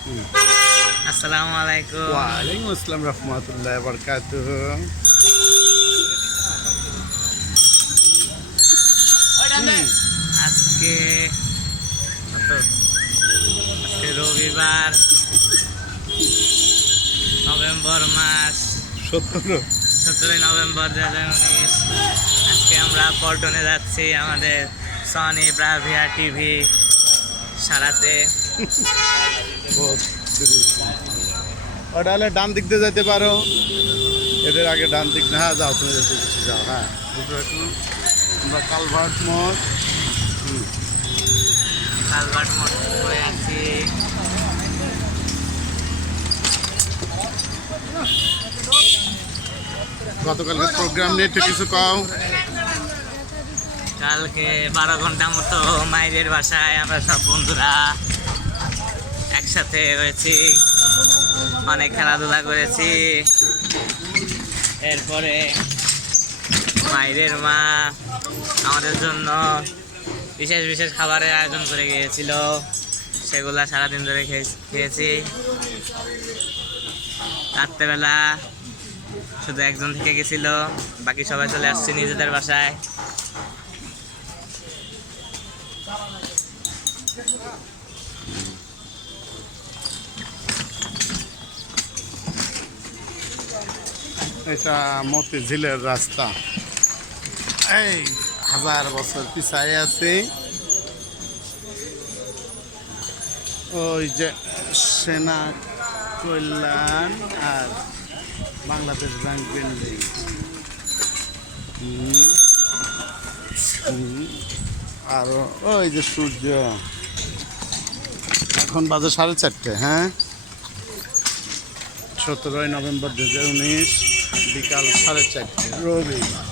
আসসালামু আলাইকুম। ওয়ালাইকুম আসসালাম রহমতুল্লাহ বারকাতুহু। আজকে আজকে রবিবার, নভেম্বর মাস 17 নভেম্বর 2019। আজকে আমরা পল্টনে যাচ্ছি আমাদের সনি ব্রাভিয়া টিভি সারাতে। ওটা হলে ডান দিক দিয়ে যেতে পারো, এদের আগে ডান দিক না। হ্যাঁ যাও, তুমি যেতে কিছু যাও। হ্যাঁ বুঝতে পারছো, আমরা কালভার্ট মোড় কালভার্ট মোড় হয়ে আছি। গতকালকে প্রোগ্রাম নিয়ে একটু কিছু কও। কালকে 12 ঘন্টা মতো মায়েদের বাসায় আমরা সব বন্ধুরা একসাথে হয়েছি, অনেক খেলাধুলা করেছি। এরপরে মায়েদের মা আমাদের জন্য বিশেষ বিশেষ খাবারের আয়োজন করে গিয়েছিল, সেগুলা সারাদিন ধরে খেয়েছি। রাত্রেবেলা শুধু একজন থেকে গেছিল, বাকি সবাই চলে আসছে নিজেদের বাসায়। এটা মতিঝিলের রাস্তা, এই 1000 বছর পিছায় আছে। ওই যে সেনা কল্যাণ আর বাংলাদেশ ব্যাংক বিল্ডিং। আর ওই যে সূর্য, এখন বাজে 4:30। হ্যাঁ, 17 নভেম্বর 2019 বিকাল 4:30 রবিবার।